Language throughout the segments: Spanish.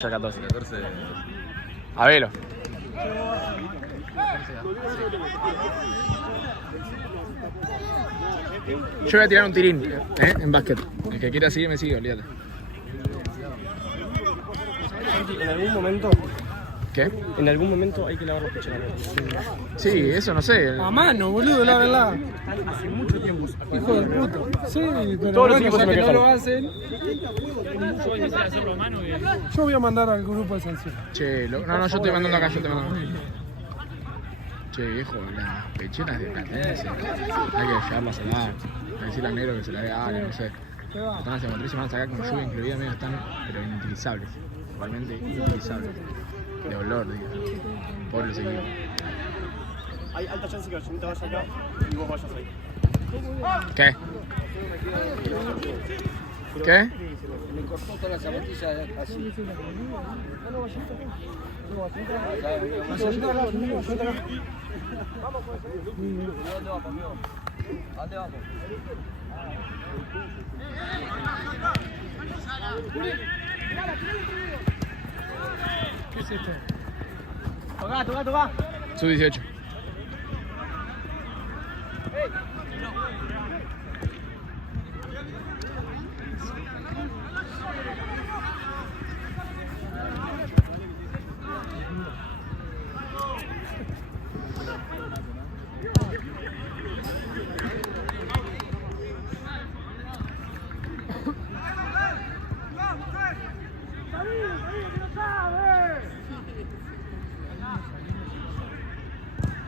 Ya 14. 14. A verlo. Yo voy a tirar un tirín en básquet. El que quiera seguir me sigue, olvídate. En algún momento, ¿Qué? en algún momento hay que lavar los pechos. Sí, eso no sé. A mano, boludo, la verdad. Hace mucho tiempo. Hijo de puta. Sí, pero Todos los bueno, equipos ya se me que no quejan. lo hacen. Yo voy a mandar al grupo de sanción. Che, no, yo estoy mandando acá, yo estoy mandando. Che, viejo, las pecheras de Platense. Hay que llevarlas a lavar. Hay que decirle al negro que se la dé a Ale, no sé. Están haciendo motrices, van a sacar con lluvia incluida, medio están, pero inutilizables. Igualmente inutilizables. De olor, digo. Pobres equipos. Hay alta chance que el Chumita vaya acá y vos vayas ahí. ¿Qué? ¿Qué? Me cortó toda la zapatilla así. ¿Dónde vamos, amigo? ¿A dónde vamos? ¿Qué es esto? Toca. Sub-18.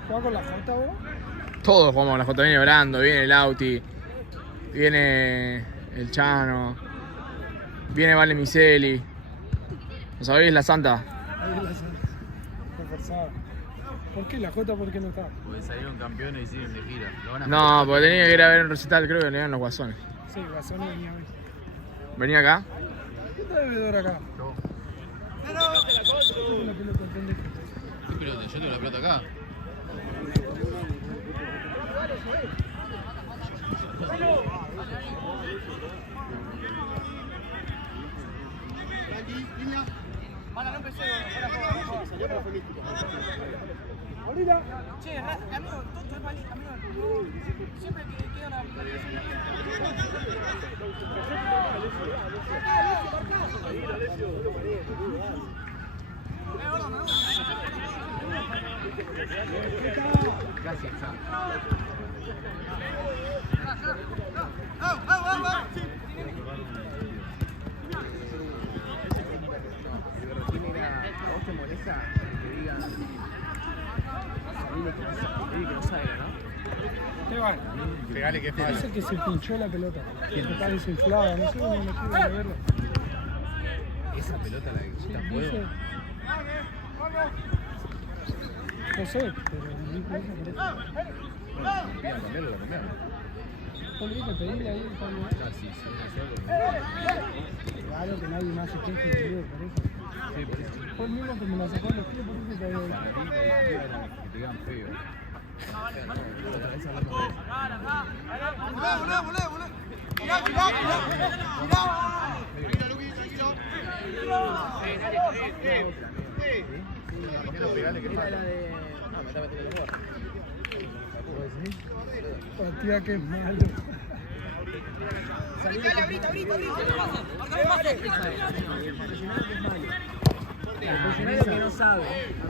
¿Juega con la J ahora? Todos jugamos la J. Viene Brando, viene el Auti, viene el Chano, viene Vale Miseli. ¿No sabéis la Santa? Ahí la Fue forzada. ¿Por qué la J? ¿Por qué no está? Porque salieron campeones y siguen de gira. Lo van a No, porque tenía que ir a ver un recital, creo que le dieron los guasones. Sí, Gasón venía hoy. Venía acá. ¿Qué está de bebedor acá? Yo. Yo tengo la pelota, pendejo. ¿Qué pelota? Yo tengo la pelota acá. Che, amigo, todo es malito, amigo. Siempre que queda una... Casi está. ¿A vos te molesta que digan que no sabe, no? ¿Qué va? Pegale que es Dice que se pinchó la pelota. Que está desinflada, no sé, no me quiero verlo. Esa pelota la que Sí, quita dice. fuego. No sé, pero me dijo eso por eso. Bueno, si querían cambiarlo, lo cambiaron. Yo le dije pedirle ahí el cambio. Casi, si van a hacerlo. Claro que nadie más se queje, boludo, por eso. Sí, por eso. Fue el mismo que me la sacó a los pies, por eso todavía. Para mí, que te quedan feos. Otra vez hablamos de eso. Pegale que falta. Partida que es malo.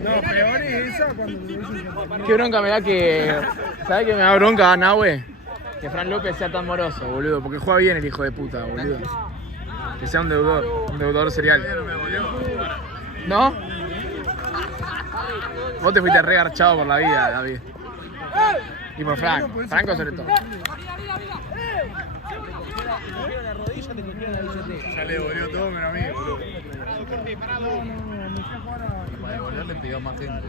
No, peor es esa cuando me dicen Qué bronca me da que. ¿Sabés que me da bronca, Nahue? Que Fran López sea tan moroso, boludo. Porque juega bien el hijo de puta, boludo. Que sea un deudor serial. ¿No? Vos te fuiste regarchado por la vida, David. Y por Franco. Franco sobre todo. Ya le devolvió todo menos a mí, boludo. me fui a jugar a... Y para devolverle pidió más gente.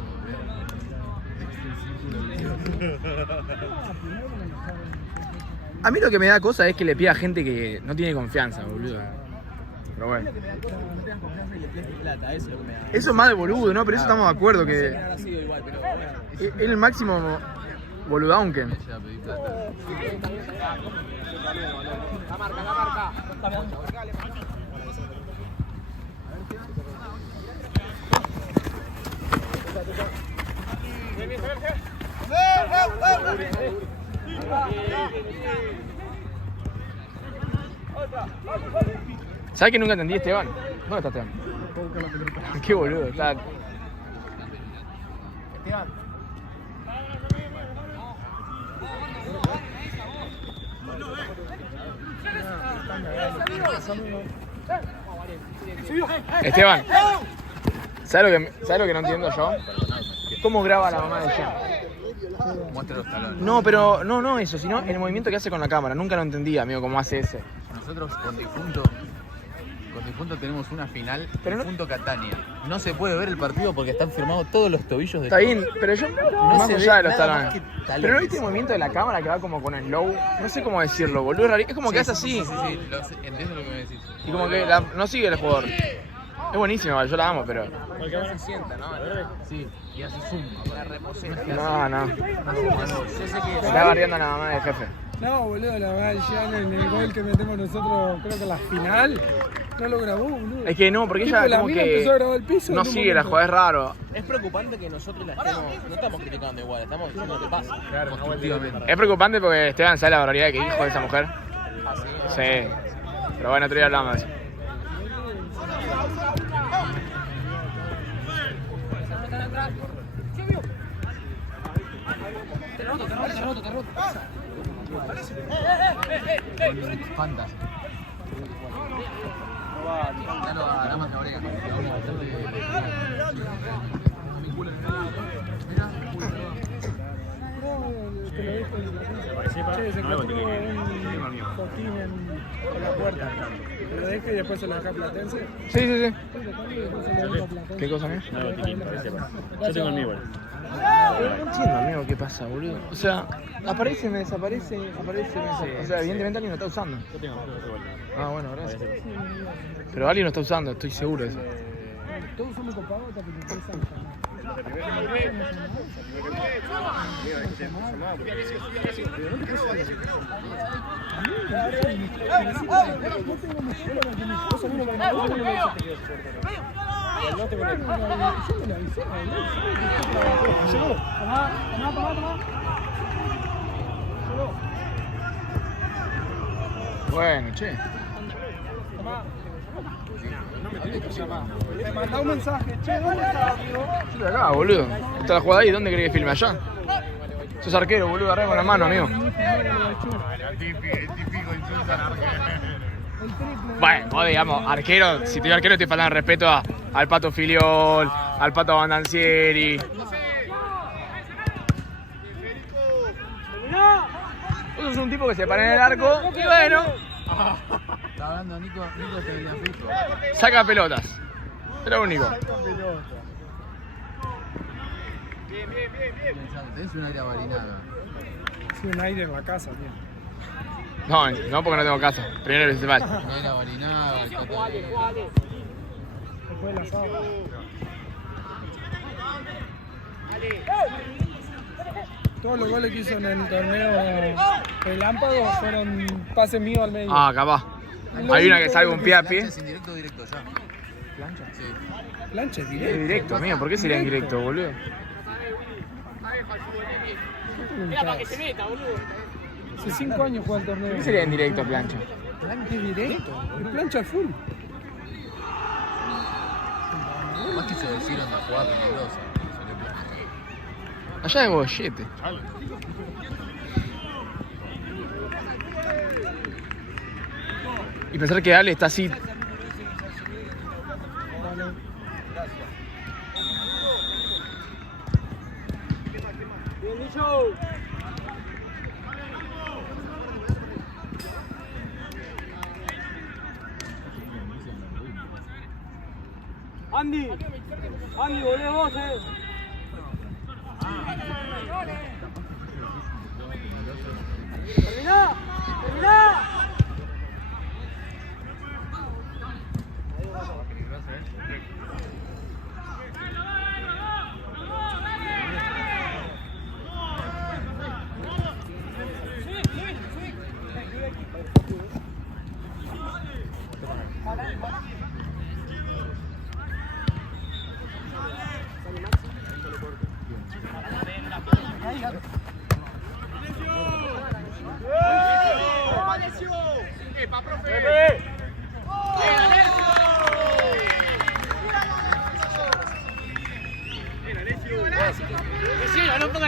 A mí lo que me da cosa es que le pida a gente que no tiene confianza, boludo. Pero bueno. Eso es más de boludo, ¿no? Pero eso estamos de acuerdo que es el máximo boludaunque. Ya pedí plata. La marca. ¿Sabes que nunca entendí, Esteban? ¿Dónde está Esteban? Qué boludo, está... Esteban, ¿sabes lo que no entiendo yo? ¿Cómo graba la mamá de Jean? Muestra los talones. No, pero no eso, sino el movimiento que hace con la cámara. Nunca lo entendí, amigo, cómo hace ese. Nosotros con Difunto tenemos una final, Pero no- Difunto Catania. No se puede ver el partido porque están firmados todos los tobillos de Está bien, pero yo más se allá ve de los nada más talones. que talones. Pero no viste el movimiento de la cámara que va como con slow. No sé cómo decirlo, boludo. Es raro. Es como que hace así. Sí, entiendo lo que me decís. Y como que no sigue el jugador. Es buenísimo, yo la amo, pero. Porque ahora se sienta, ¿no? Sí, y hace zoom. La reposeta. No. Yo sé que Se está barriendo a la mamá del jefe. No, boludo, la verdad, Jean en el gol que metemos nosotros, creo que en la final, no lo grabó, boludo. Es que no, porque Tipo, ella la como mina que empezó a grabar el piso no en un sigue la momento. jugada, es raro. Es preocupante que nosotros la estemos, no estamos criticando igual, estamos diciendo lo que pasa. constructivamente. Es preocupante porque Esteban sabe la barbaridad que hijo de esa mujer. Sí. Pero bueno, otro día hablamos de eso. Fantas. Claro, a Damas Cabrera. Te lo dejo en la puerta. Che, se encontró un coquín en la puerta. Te lo dejo y después se lo deja a Platense. Sí. ¿Qué ¿Qué cosa, amigo? Yo tengo el mío igual. No entiendo, amigo, qué pasa, boludo. O sea, aparece, me desaparece, aparece, me desaparece. O sea, evidentemente alguien lo está usando. Ah, bueno, gracias. Pero alguien lo está usando, estoy seguro de eso. Todos somos copados hasta que te empiezan Bueno, che. Me mandó un mensaje, che, ¿dónde estás, amigo? Yo estoy acá, boludo. Está la jugada ahí, ¿dónde querés que filme? Allá. Sos arquero, boludo, agarrá con la mano, amigo. Bueno, vos digamos, arquero, si estoy arquero estoy faltando el respeto al Pato Filiol, al Pato Bandancieri. Vos sos un tipo que se para en el arco y bueno, Está hablando Nico se venía fijo. saca pelotas. Es lo único. Tenés un aire a Barinaga. Sí, un aire en la casa, tío. No porque no tengo casa. Primero y principal. Un aire a Barinaga. Después del asado. Todos los goles que hizo en el torneo relámpago fueron pases míos al medio. Ah, capaz. Hay una que salga un pie a pie. Es indirecto o directo ya. ¿Plancha? Sí. Plancha Es directo. directo, amigo. ¿Por qué sería en directo, boludo? Hace 5 años juega el torneo. ¿Por qué sería en directo, plancha? Plancha directo. Es plancha full. Más quiso decir onda jugada peligrosa. Allá de Bollete. Y pensar que Ale está así. Andy, volvés vos, Terminá.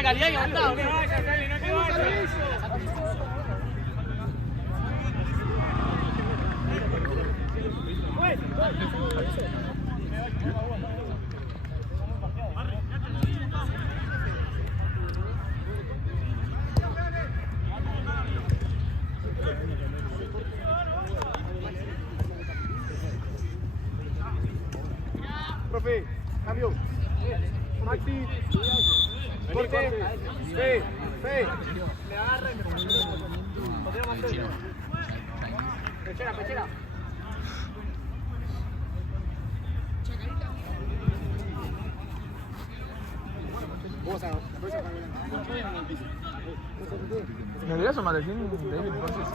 calidad que mandaba. Profe, cambio. Maxi. Corte. Fe. Le agarra y me chino. Pechera. ¿Me olvidas un maletín, David, entonces?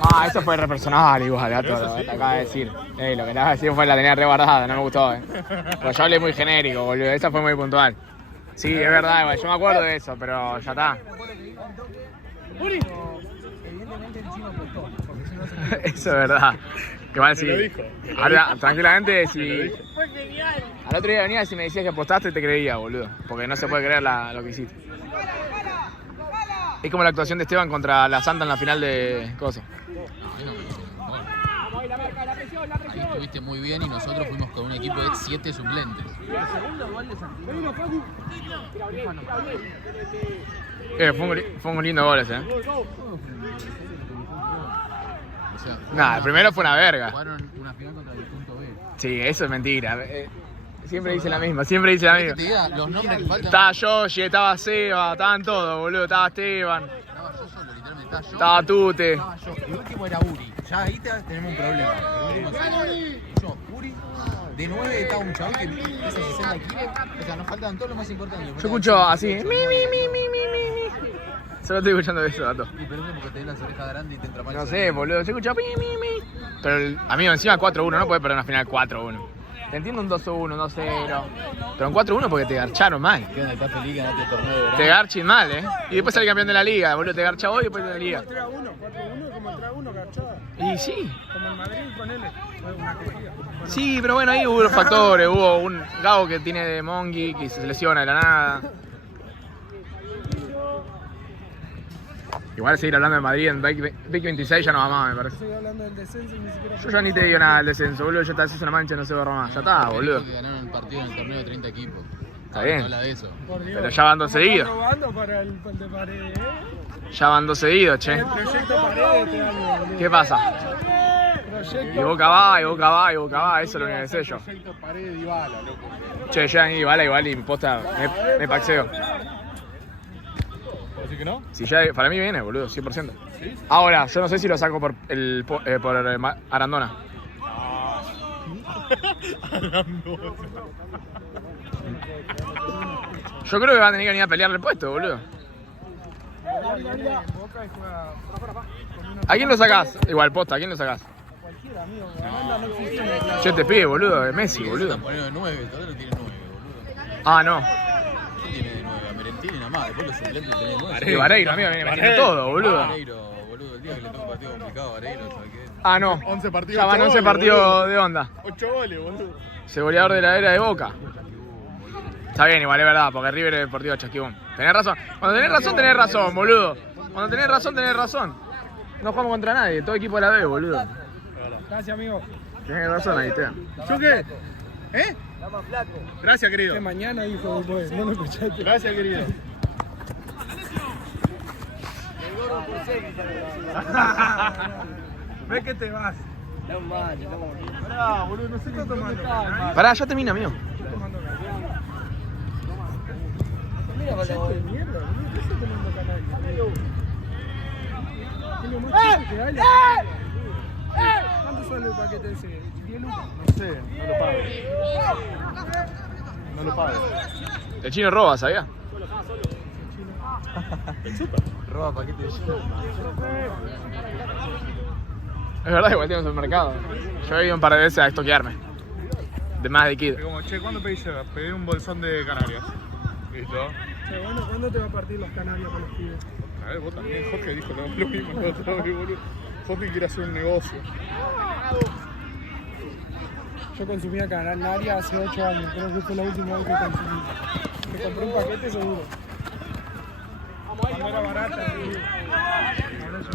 Ah, eso fue re personal igual, gato, lo que te acaba de decir. Lo que te acaba de decir fue la tenía re guardada, no me gustó, Pues yo hablé muy genérico, boludo, esa fue muy puntual. Sí, es verdad, igual, yo me acuerdo de eso, pero ya está. Evidentemente el chino apostó. Eso es verdad. Igual sí. Ahora, tranquilamente, si... Fue genial. Al otro día venías y me decías que apostaste, te creía, boludo. Porque no se puede creer lo que hiciste. Es como la actuación de Esteban contra la Santa en la final de Coso. Ahí estuviste muy bien y nosotros fuimos con un equipo de 7 suplentes. Fue un lindo gol ese, O sea, Nah, el primero fue una verga. Jugaron una final contra el punto B. Sí, eso es mentira. Siempre dice la misma, siempre dice la Que misma. te diga los nombres que faltan. Estaba Yoshi, estaba Seba, estaban todos, boludo. Estaba Esteban, Estaba yo solo, literalmente. Estaba yo. estaba Tute. Estaba yo. El último era Uri. Ya ahí tenemos un problema. El último yo, Uri. De 9 estaba un chaval que pesa 60 kilos. O sea, nos faltan todos los más importantes. Yo escucho así, mi. Solo estoy escuchando eso, dato. Y perdón porque tenés las orejas grandes y te entra mal. No sé, boludo, yo escucho mi. Pero amigo, encima 4-1, no puedes perder una final 4-1. Te entiendo un 2-1, un 2-0. Pero un 4-1 porque te garcharon mal. Queda en el Café Liga, ganaste el torneo de verano. Te garchin mal, Y después salí campeón de la liga, boludo. Te garcha hoy y después de la liga. 3-1, 4-1, como el 3-1, garchada. Y sí. Como el Madrid con él. Fue una cogida. Sí, pero bueno, ahí hubo los factores. Hubo un Gago que tiene de Mongi, que se lesiona de la nada. Igual seguir hablando de Madrid en Bake 26 ya no va más, me parece. Estoy hablando del descenso y ni siquiera... Yo ya ni te digo nada del descenso, boludo. Ya está, haces una mancha, no se borra más. Ya está, boludo. Que ganaron el partido en el torneo de 30 equipos. Está bien. Habla de eso. Por Dios. Pero ya van 2 seguidos. ¿Cómo están robando para el de Paredes, Ya van 2 seguidos, che. El proyecto Paredes te da algo, ¿Qué pasa? Proyecto... Y Boca va, eso es lo único que sé yo. Che, ya ni Dybala igual y posta, me paxeo. ¿Así que no? Si ya, para mí viene, boludo, 100%. Ahora, yo no sé si lo saco por Arandona. Yo creo que va a tener que venir a pelear el puesto, boludo. ¿A quién lo sacás? Igual, posta, ¿a quién lo sacás? Cualquiera, amigo. Aranda no funciona. Che, te pide, boludo, de Messi, Están boludo. poniendo de 9, todavía no tiene 9, boludo. Ah, no. ¿Quién tiene de 9? A Merentini nada más, después los suplentes tienen 9. Y Vareiro, amigo, viene metiendo todo, boludo. Vareiro, boludo, el día que le toca un partido complicado a Vareiro, ¿sabes qué? Ah, no. 11 partidos. Ya van 11 partidos de onda. 8 goles, boludo. Ese goleador de la era de Boca. Está bien, igual es verdad, porque River es Deportivo Chasquibón. Tenés razón. Cuando tenés razón, boludo. Cuando tenés razón. No jugamos contra nadie, todo equipo de la B, boludo. Gracias, amigo. Tenés razón ahí, Esteban. ¿Yo qué? Gracias, querido. Que mañana, hijo, después. No lo escuchaste. Gracias, querido. Ve que te vas. Pará, boludo, no sé qué tomando. Pará, ya termina, amigo. Mira, de mierda, boludo. ¿Qué estás tomando canario? Tengo más chico que dale. ¿Cuánto sale el paquete ese? ¿10 lucas? No sé, no lo pago. El chino roba, ¿sabía? Roba paquete de chino. Es verdad, igual tiene un supermercado. Yo he ido un par de veces a estoquearme. De más de Kid. Como, che, ¿cuándo pedí yo? Pedí un bolsón de canarias. ¿Listo? Bueno, ¿cuándo te va a partir los canarios con los pibes? A ver, vos también, Jorge dijo lo mismo la otra vez, boludo. Jorge quiere hacer un negocio. Yo consumía Canaria hace 8 años, creo que fue la última vez que consumí. Me compré un paquete seguro. Cuando era barata.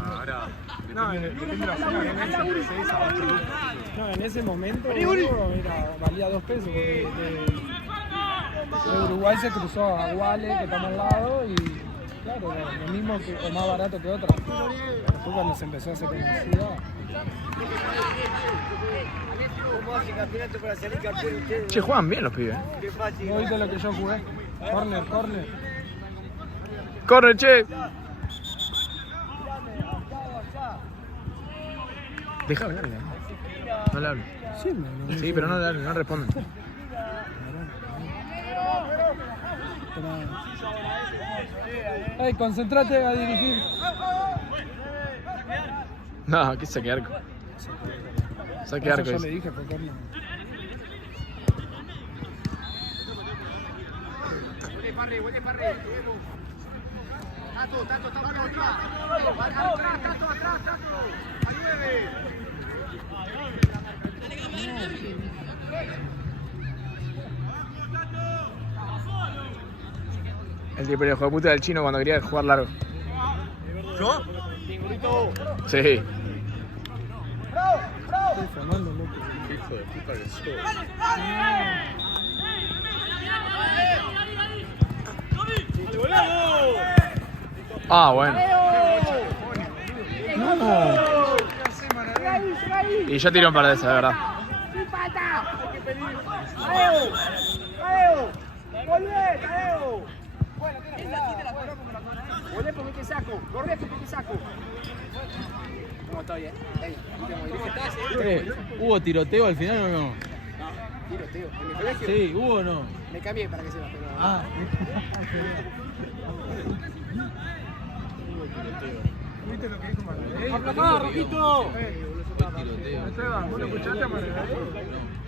Ahora, depende de la zona, no, en ese momento valía 2 pesos, porque de Uruguay se cruzó a Guale, que estamos al lado, y claro, lo mismo que, o más barato que otra. Después cuando se empezó a hacer conocida. ¿Cómo hace campeonato para salir campeón ustedes? Che, juegan bien los pibes. Qué fácil. ¿No viste lo que yo jugué? Corner. ¡Corre, che! Deja hablar, no le hablo. Sí, pero no le hablo, no responden. Ay, concentrate a dirigir. No, que saque arco. Saque arco. Yo le dije, fue corner. El tipo de hijo de puta del chino cuando quería jugar largo. ¿Yo? Sí. Estoy fumando, loco. Hijo de puta que soy. Ah, bueno. No. Y yo tiré un par de esas, de verdad. ¡Volvé, Tadeo! Bueno, volvé porque te saco. Corre porque te saco. ¿Cómo estoy, ¿Hubo tiroteo al final o no? No, tiroteo. ¿En mi colegio? Sí, ¿hubo o no? Me cambié para que sepas, pero... Ah. ¿Viste lo que dijo Maradona? ¡Aplacá, Rojito! Esteban, ¿vos lo escuchaste a Maradona?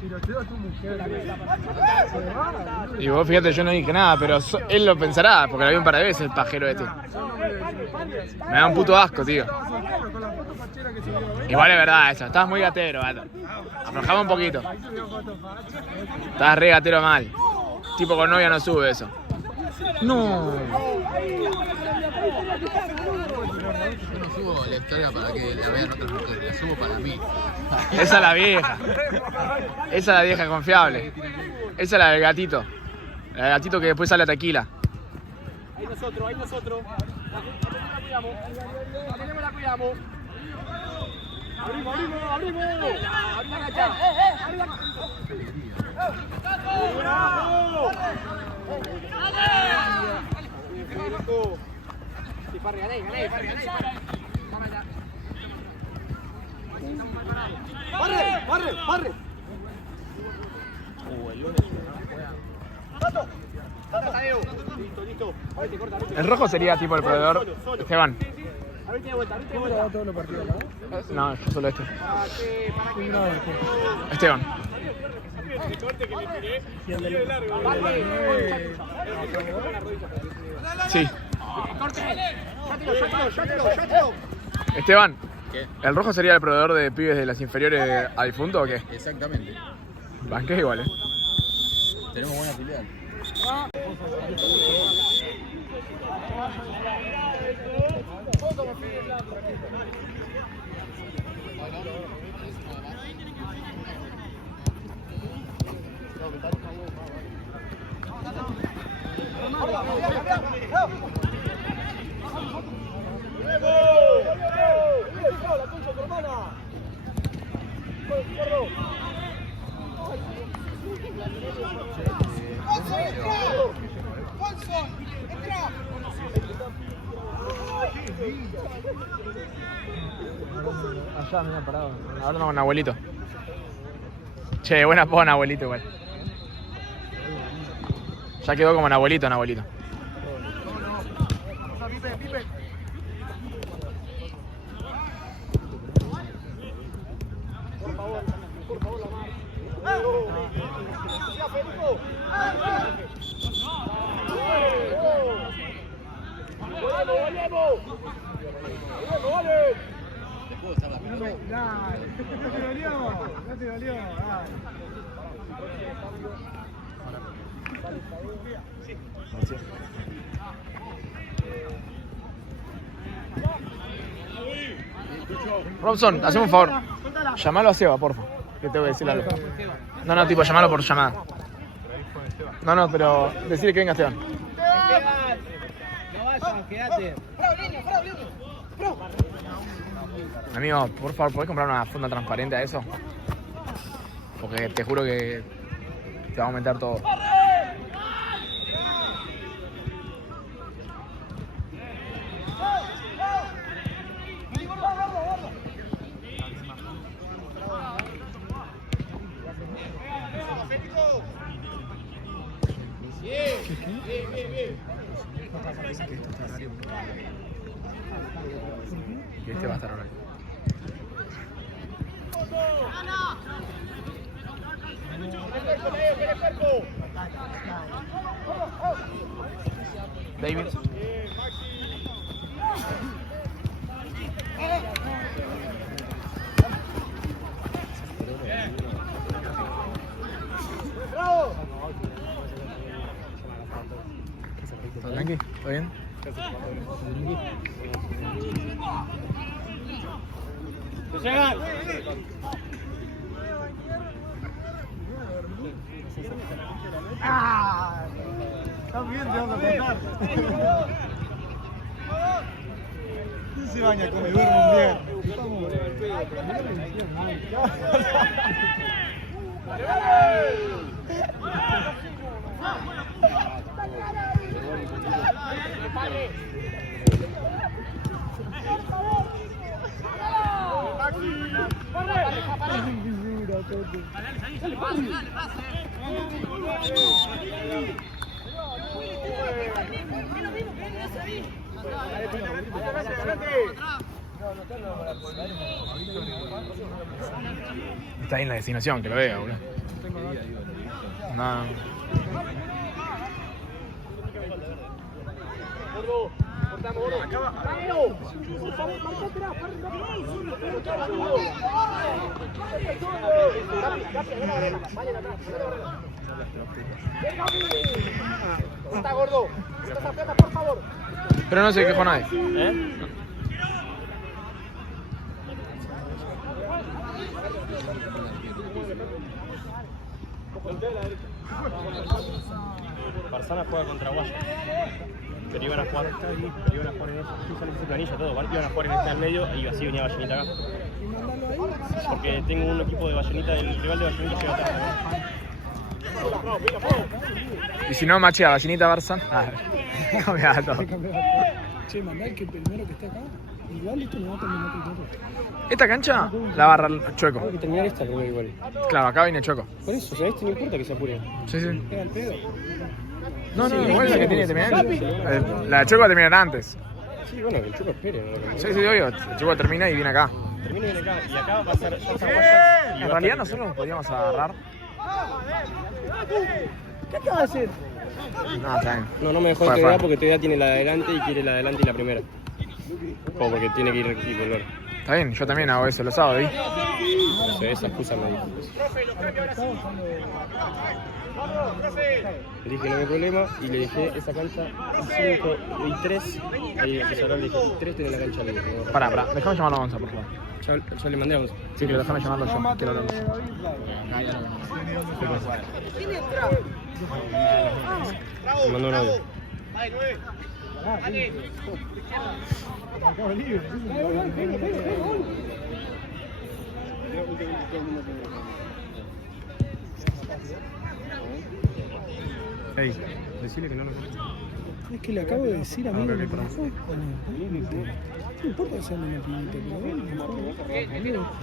Tiroteo a tu mujer. Y vos fíjate, yo no dije nada, pero él lo pensará, porque lo vi un par de veces el pajero este. Me da un puto asco, tío. Igual es verdad eso, estás muy gatero, gato. Aflojame un poquito. Estás re gatero mal. Tipo con novia no sube eso. No. Yo no subo la historia para que la vean otras mujeres, la subo para mí. Esa es la vieja. Esa es la vieja confiable. Esa es la del gatito. La del gatito que después sale a tequila. Ahí nosotros. La cuidamos. Abrimos. Abrimos la cancha. Gané. Barre. Tadeo. Listo. Ahorita corta. El rojo sería tipo el proveedor. Esteban. Ahorita de vuelta. Todos los partidos, ¿no? No, yo solo este. No, Esteban. y el del Sí. Yátelo. Esteban. ¿Qué? ¿El rojo sería el proveedor de pibes de las inferiores a difunto o qué? Exactamente. Banqué igual, Tenemos buena filial. Allá, mira, parado. Hablando con abuelito. Che, buena pon, abuelito igual. Ya quedó como un abuelito. No te dolió. Robson, haceme un favor. Llamalo a Seba, porfa. Que te voy a decir algo. No, tipo, llamalo por llamada. No, pero decirle que venga Esteban. No vayas, quédate. Amigo, por favor, ¿podés comprar una funda transparente a eso? Porque te juro que te va a aumentar todo. Y este va a estar horario. David. ¿Todo tranqui? ¿Todo bien? También te vamos a contar. No se baña con el duermo bien. Está ahí en la destinación, que lo vea, boludo. No. Está gordo. Estás aprieta, por favor. Pero no se quejó nadie. Barzana juega contra Guaya. Pero iban a jugar en eso. Usan ese planilla todo. Iban a jugar en este al medio y así venía Vallenita acá. Porque tengo un equipo de Vallenita, el rival de Vallenita llega atrás. Y si no, machea, Vallenita Barça. Cambia todo. Che, mandá el que primero que esté acá. Igual esto no va a terminar primero. Esta cancha la barra el Chueco. Hay que terminar esta primero igual. Claro, acá viene Chueco. Por eso, o sea, este no importa que se apure. Sí, sí. Queda el pedo. No, igual la que tiene que terminar. La de Chueco va a terminar antes. Sí, bueno, que el Chuco espere. ¿No? Sí, obvio. El Chueco termina y viene acá. Termina y viene acá. Y acá va a ser ya está Guaya. En realidad nosotros nos podríamos agarrar. ¿Qué acaba de hacer? No, está bien. No me dejó Fue, de fue. TDA porque TDA tiene la de adelante y quiere la de adelante y la primera. O porque tiene que ir y volver. Está bien, yo también hago eso los sábados, ¿sí? O sea, esa excusa me dijo. Le dije no hay problema y le dejé esa cancha 5 y 3. Ahí empezó a hablar, le dije 3 tiene la cancha libre. Pará, déjame llamarlo a Gonza, por favor. Ya le mandé a 11. Sí, pero déjame llamarlo yo. Quiero hablar. Me mandó un audio. Ey, decile que no lo Es que le acabo de decir a mí. Ok, No perdón. importa que sea una pibita, pero bueno,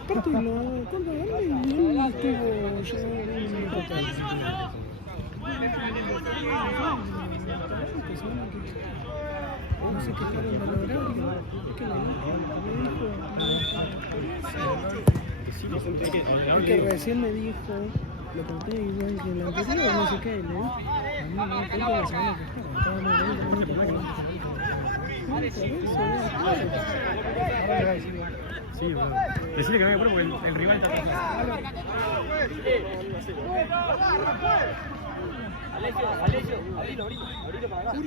aparte lo cuando agarré y él estuvo ya un total. No sé qué tal en el horario. Es que es que recién me dijo, lo conté igual que la anterior, no sé qué, le dije. A mí me da cuenta de la semana que estaba muy bonito. Sí, bueno. Decirle que no hay apuro porque el rival está atrás. Alessio, abrilo para acá.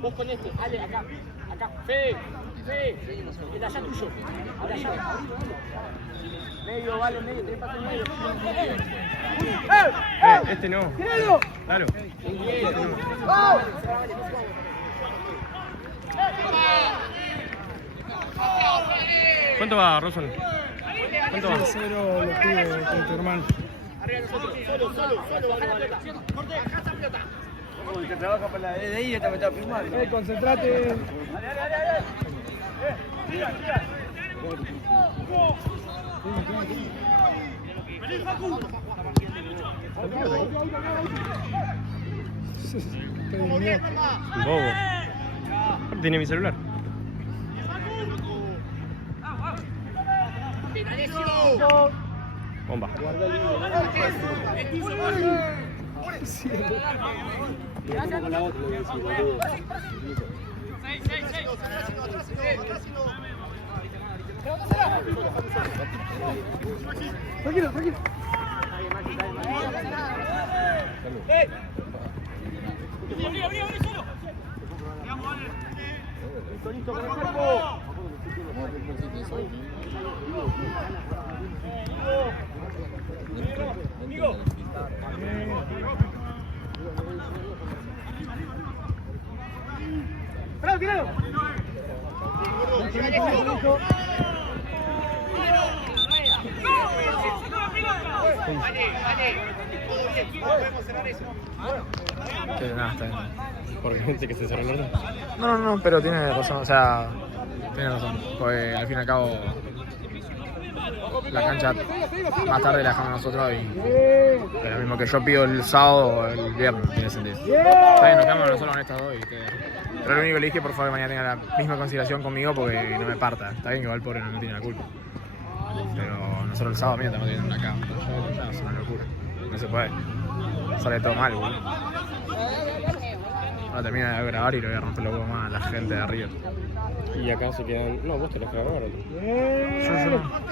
Vos con este, Ale, acá. Fe, el allá tuyo. Ahora allá. Medio, vale, medio, tenés paso en medio. Este no. Claro. ¿Cuánto va, Roson? ¿Cuánto va? 0 los pibes con tu hermano. Arriba nosotros, solo, baja la pelota. Corte, baja esa pelota. Que trabaja para la DDI y esta me está filmando. Concentrate. Bobo. Tiene mi celular. Bomba. Tranquilo. Listo, con el cuerpo. ¡Bravo, tiralo! Sí, nada, está bien. Porque gente que se cerró el orto. No, pero tiene razón, o sea, tiene razón. Porque al fin y al cabo, la cancha más tarde la dejamos nosotros y es lo mismo que yo pido el sábado o el viernes, tiene sentido. Está bien, nos quedamos nosotros con estas dos y pero lo único que le dije, por favor, que mañana tenga la misma consideración conmigo porque no me parta. Está bien que va el pobre no tiene la culpa. Pero nosotros el sábado mismo estamos teniendo una cama. Es una locura. No se puede. Sale todo mal, boludo. Ahora termina de grabar y le voy a romper los huevos más a la gente de arriba. Y acá se quedan. No, vos te los grabar. Yo.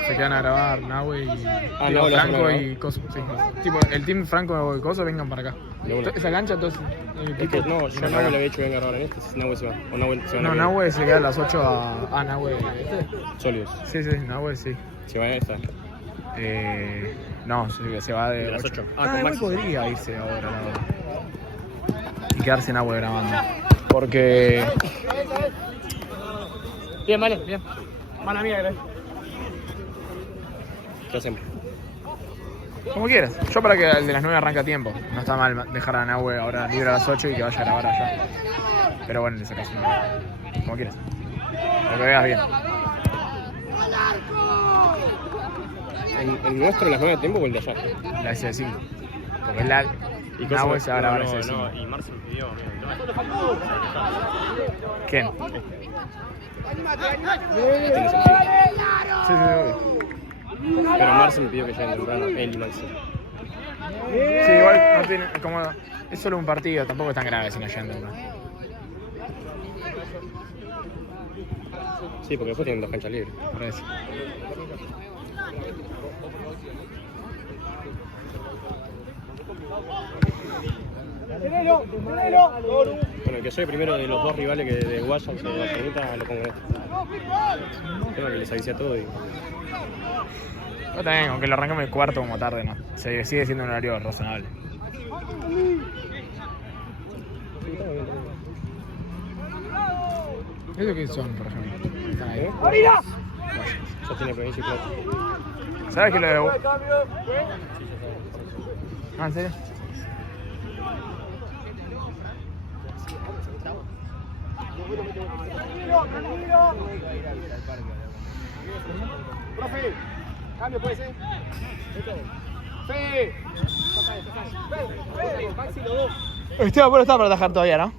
Se quedan a grabar Nahue y Nahue Franco y Coso. Sí. Tipo, el team Franco y Coso vengan para acá. Esa cancha, entonces. Es que no, yo Nahue le había dicho que venga a grabar en este. Nahue se va. O Nahue se va. No, Nahue se queda a las 8 a Nahue. Sólidos. Sí, Nahue sí. Se va a esta. No, se va de las 8. Nahue podría irse ahora, la verdad. Y quedarse en Nahue grabando. Porque. Bien, vale, bien. Mala mía, gracias. ¿Qué hacemos? Como quieras. Yo para que el de las 9 arranque a tiempo. No está mal dejar a Nahue ahora libre a las 8 y que vaya a grabar allá. Pero bueno, en ese caso no. Como quieras. Lo que veas bien. ¿El nuestro las 9 de tiempo o el de allá? La S5. Porque es la. ¿Y Nahue se va a grabar no, S5. no, y Marcel pidió. ¿Quién? Sí, obvio. Pero Marcel me pidió que lleguen temprano, él y Marcel. Sí, igual no tiene. Como, es solo un partido, tampoco es tan grave si no llegan temprano. Sí, porque después tienen 2 canchas libres. Por eso. Bueno, el que soy primero de los 2 rivales que de Guayas o de Barceloneta lo pongo en este. Tengo que les avisé a todo y. Yo también, aunque lo arrancamos el cuarto como tarde, ¿no? Sigue siendo un horario razonable. ¿Eso qué son, por ejemplo? Están ahí. ¡Marina! Ya tiene provincia y plata. ¿Sabes que lo de... Ah, ¿en serio? Tranquilo. Profe, cambio puede ser. Fe. Maxi los 2. Esteban, bueno, está para atajar todavía, ¿no?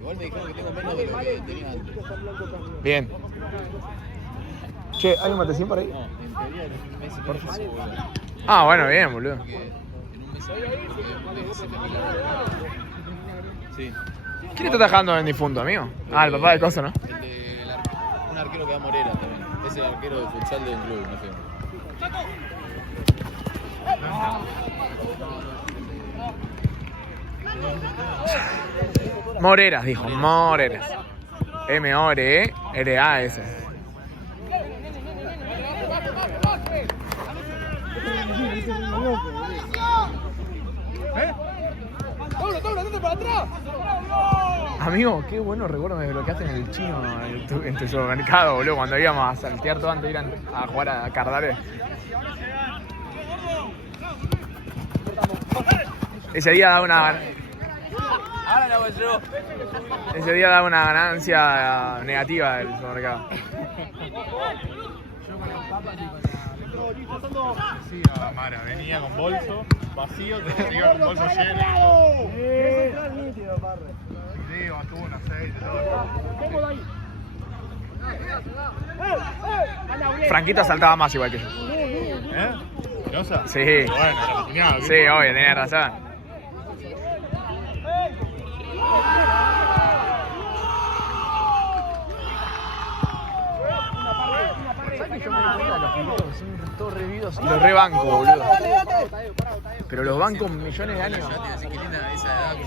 Igual me dijeron que tengo menos de lo que tenía antes. Bien. Che, ¿hay un matecín por ahí? No, en teoría en un mes y medio se vuelve. Ah, bueno, bien, boludo. En un mes y medio. Sí. ¿Quién está atajando en difunto, amigo? Ah, el papá de Coso, ¿no? Un arquero que da Morera también. Es el arquero de futsal del club, no sé. Moreras, dijo, Moreras. M-O-R-E-R-A-S. Amigo, qué bueno recuerdo me bloqueaste en el chino, en tu supermercado, boludo, cuando íbamos a saltear todo antes de ir a jugar a Cardales. Ese día da una... Ese día da una ganancia negativa del supermercado. Sí, Mara, venía con bolso vacío, te iba con bolso lleno. Sí, atún, aceite, todo. Franquito saltaba más igual que yo. ¿Eh? ¿Rosa? Sí. Bueno, la patinaba, Sí, obvio, tenés razón. ¿Sabes que yo me doy cuenta de los pilotos son todos revidos y los rebanco, boludo? Pero los bancos millones de años.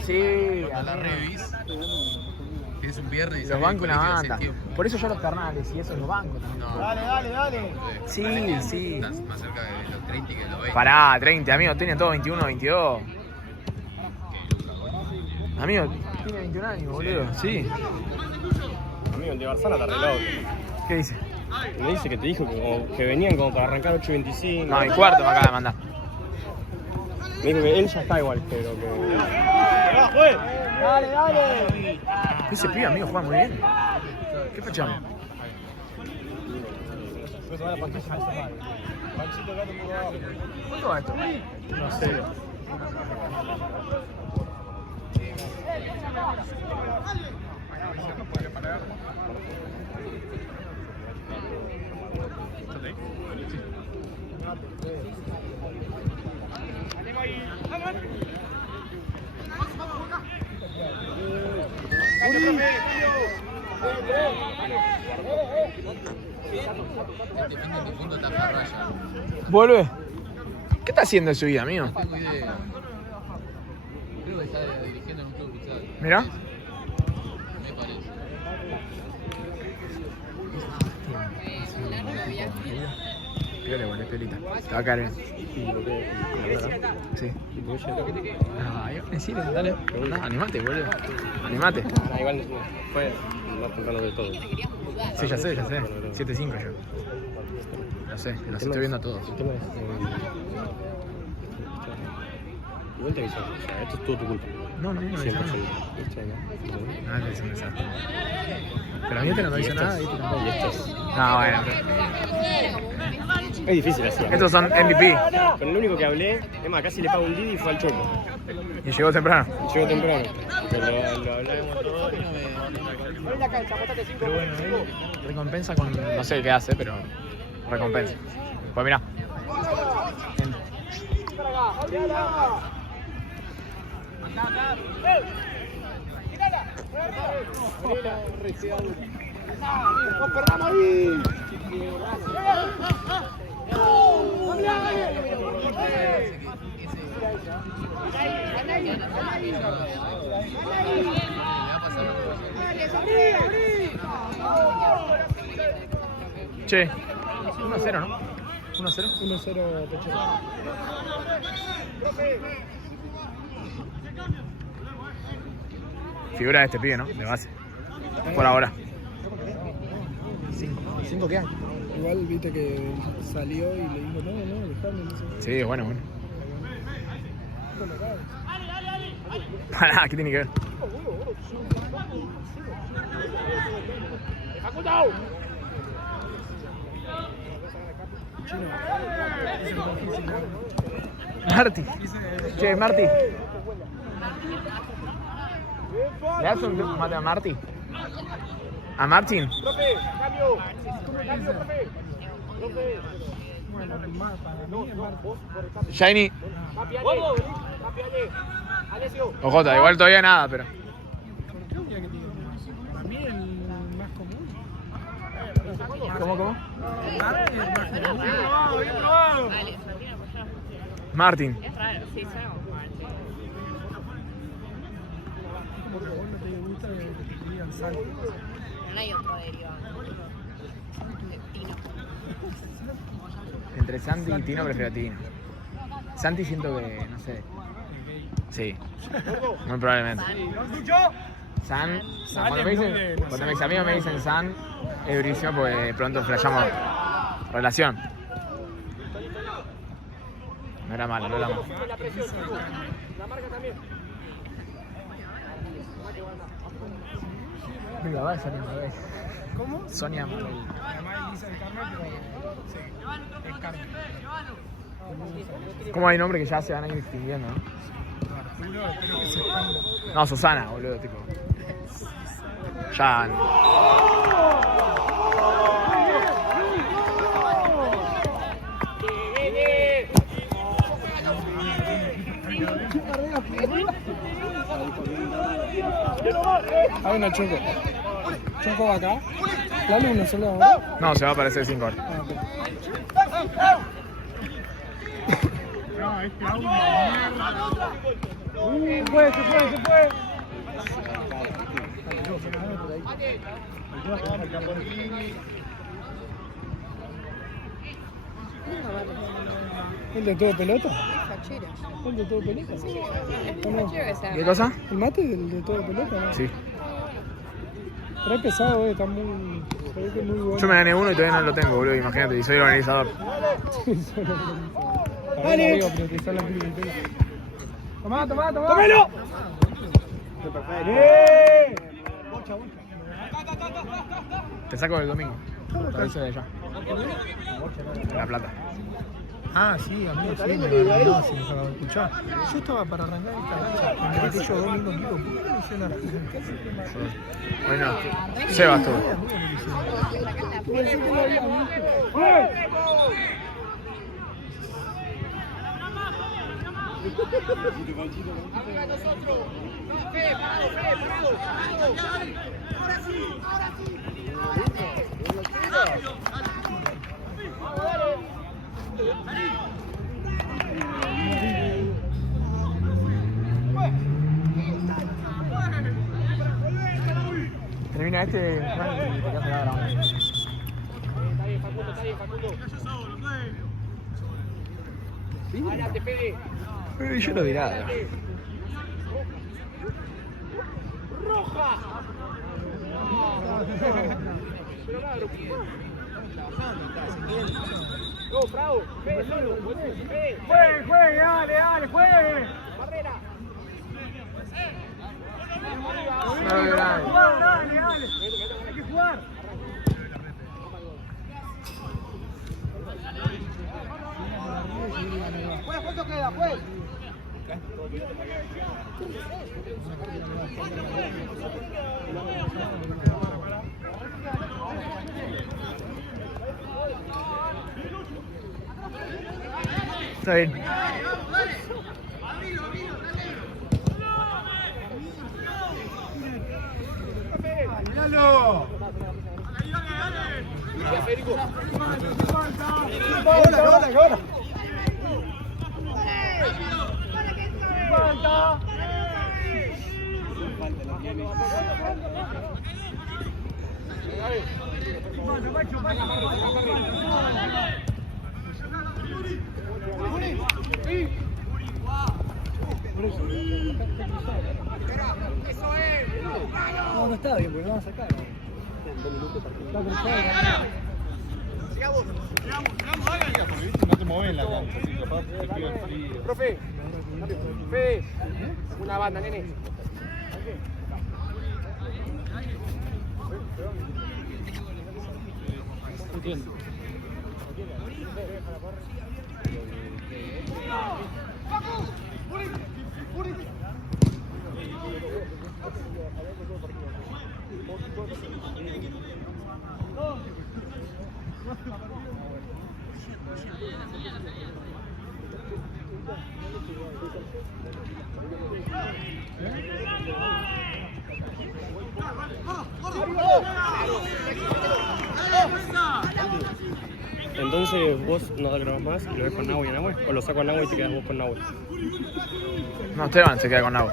Sí, a la revis. Tienes un viernes y los bancos una banda. Por eso yo los carnales y eso los bancos también. No. Dale. Sí, sí. Estás más cerca de los 30 que de los 20. Pará, 30, amigo, tienen todos 21, 22. Amigo, tiene 21 años, boludo. Sí. Amigo, el de Barzana está arreglado. ¿Qué dice? Me dice que te dijo que venían como para arrancar 8.25. No, mi cuarto me acaba de mandar. Me dijo que él ya está igual, pero que... Dale. Ese pibe, amigo, juega muy bien. ¿Qué fechamos? ¿Cuánto va esto? No sé. Vuelve. ¿Qué está haciendo en su vida, amigo? No tengo idea. Creo que está dirigiendo en un club futsal. Mirá. Me parece. Yo le volé pelita. Te va a caer bien. Sí. No, sí, dale. No, animate, boludo. Animate. Ah, igual fue más temprano de todo. Sí, ya sé. 7-5 yo. Lo sé, los estoy viendo a todos. El tema es... igual te aviso, o sea, esto es todo tu culpa. No, 100%. ¿Viste? No. Nada, es un desastre. Pero a mí este no me hizo nada y este tampoco. Y estos... No, bueno. Es difícil así. Estos son MVP. Con el único que hablé, es más, casi le pago un Didi y fue al Choco. Y llegó temprano. Llegó temprano. Pero lo hablábamos todo. Pero bueno, él recompensa con... No sé qué hace, pero recompensa. Pues mirá. Che, 1-0, ¿no? 1-0. 1-0 Pechero. Figura de este pibe, ¿no? De base. Por ahora. 5 quedan. Igual viste que salió y le dijo, no, dejame. Sí, bueno. Pará, ¿qué tiene que ver? Marti. Che, Marti. ¿Le das un mate a Marti? ¿A Martin? Profe, cambio, profe. Bueno, más para mí es Marco. Shiny. Capiale, Alessio. Ojota, igual todavía nada, pero. ¿Cómo? Martín. Es raro, sí, suena como Martín. Porque vos no te gusta que te digan Santi. No hay otro derivado. Tino. Entre Santi y Tino prefiero a Tino. Santi siento que, no sé. Sí, muy probablemente. San, cuando mis amigos me dicen San, es durísimo porque pronto flashamos relación. No era malo, no era malo. Venga, va, Sonia Mabel. ¿Cómo? Sonia Mabel. Además Elisa del Carmen, pero sí, es Carmen. ¿Cómo hay nombres que ya se van a ir extinguiendo, no? Arturo, espero que se expanda. No, Susana, boludo, tipo. Ya. Hay una Choco. Choco va acá. La luna se le va. No, se va a aparecer 5 horas. No, este audio de mierda. Se fue. ¿El de todo pelota? Fachero. ¿El de todo pelota? Sí, es muy fachero ese. ¿Qué cosa? ¿El mate del de todo pelota? ¿No? Sí. Re pesado, está muy... Se ve que es muy bueno. Yo me gané uno y todavía no lo tengo, boludo, imagínate, y soy el organizador. Dale. Tomá. ¡Tómalo! Te saco el domingo. Para irse de allá. De La Plata. Ah, sí, amigo, sí, me olvidaba, se me acaba de escuchar. Yo estaba para arrancar esta cancha, me metí yo 2 minutos, digo, ¿por qué no hicieron la gente? Bueno, Sebas tú. Pensé que lo había visto. Termina este, Frank, y te quedas pegado a la onda. Está bien, Facundo. Adelante, Fede. Yo lo dirá. ¡Roja! Pero claro. No, bravo. Fede, solo. Fede. Juegue, dale, juegue. Barrera. Dale. Hay que jugar. ¿Cuánto queda, pues? Está bien. ¡Míralo! Federico. ¡Ahora! No está bien, porque lo van a sacar. Está cruzado. No te mueves en la cancha, así capaz te pega el frío. Profe. Fede. Una banda, nene. Entiendo. Entonces vos no grabás más y lo ves con Nahue y Nahue, o lo saco a Nahue y te quedas vos con Nahue. No, Esteban se queda con Nahue.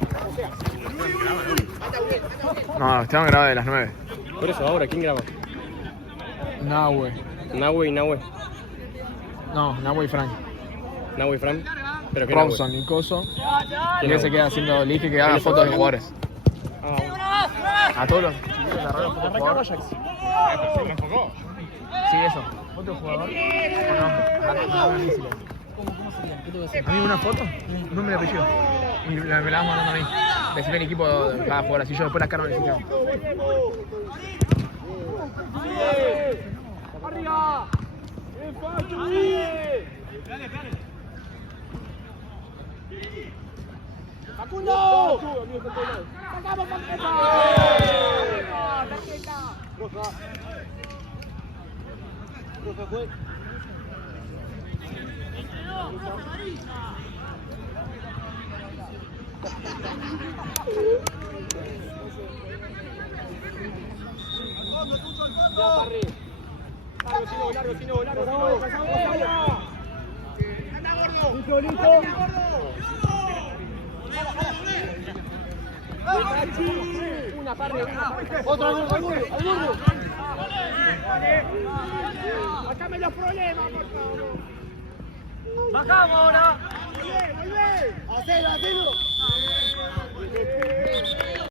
No, Esteban graba de las 9. Por eso, ahora, ¿quién graba? Nahue. Nahue y Nahue. No, Nahue y Frank. Nahue y Fran. ¿Pero qué Robson y Coso. Y él Nahue? se queda haciendo ligue que haga ¿Él fotos de es jugadores. Ah, bueno. A todos los chiquitos le agarran fotos de jugadores. Sí, eso. ¿Foto de jugador? ¿A mí una foto? Nombre y apellido. Y me la vas mandando a mí. Decime el equipo de cada jugador, así yo después las cargo en el sistema. ¡Arriba! ¡Facundo! ¡Sacamos tarjeta! Roja. Roja fue. Una parre, otra al burro. Sacame los problemas, por favor. Bajamos ahora. Muy bien. Hacelo.